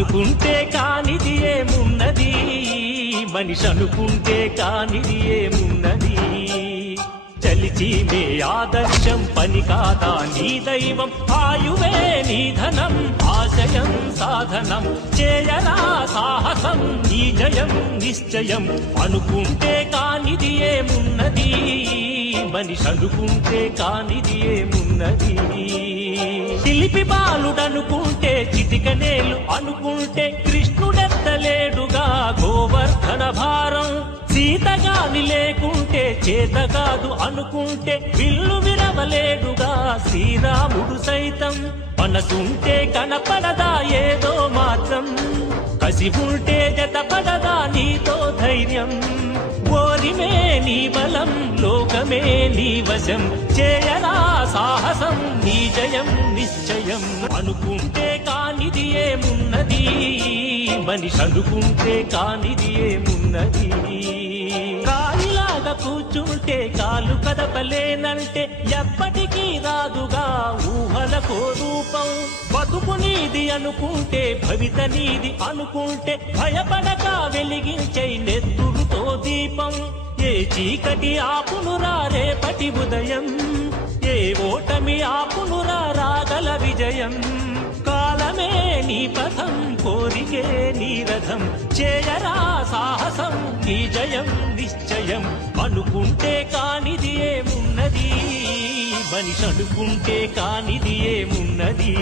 అనుకుంటే కానిది ఏమున్నది, మనిషి అనుకుంటే కానిది ఏమున్నది. చలిచి మే ఆదర్శం పని కాదా నీ దైవం, ఆయువే నీ ధనం ఆశయం సాధనం. చేయరా సాహసం నీ జయం నిశ్చయం. అనుకుంటే కానిది ఏమున్నది, మనిషి అనుకుంటే కానిది ఏమున్నది. శిల్పి బాలుడనుకుంటే చిటికనేలు అనుకుంటే కృష్ణుడెత్తలేడుగా గోవర్ధన భారం. సీతగాని లేకుంటే చేత కాదు అనుకుంటే విల్లు విరవలేడుగా శ్రీరాముడు సైతం. మనసుంటే కనపడదా ఏదో మాత్రం, కసి ఉంటే జతపడదా నీతో ధైర్యం. ఓరిమే నీ బలం లోకమే నీ వశం, చేయరా సాహసం నీ జయం నిశ్చయం. అనుకుంటే కానిది ఏమున్నది, మనిషి అనుకుంటే కానిది ఏమున్నది. కాలిలాగా కూర్చుంటే కాలు కదపలేనంటే ఎప్పటికీ రాదుగా ఊహలకో రూపం. బతుకు నీది అనుకుంటే భవిత నీది అనుకుంటే భయపడక వెలిగించే నెత్తురుతో దీపం. ఏ చీకటి ఆపునురా రేపటి ఉదయం, ఏ ఓటమి ఆపునురా రాగల విజయం. కాలమే నీ పథం కోరికే నీ రథం, చేయరా సాహసం నీ జయం నిశ్చయం. అనుకుంటే కానిది ఏమున్నది, మనిషి అనుకుంటే కానిది ఏమున్నది.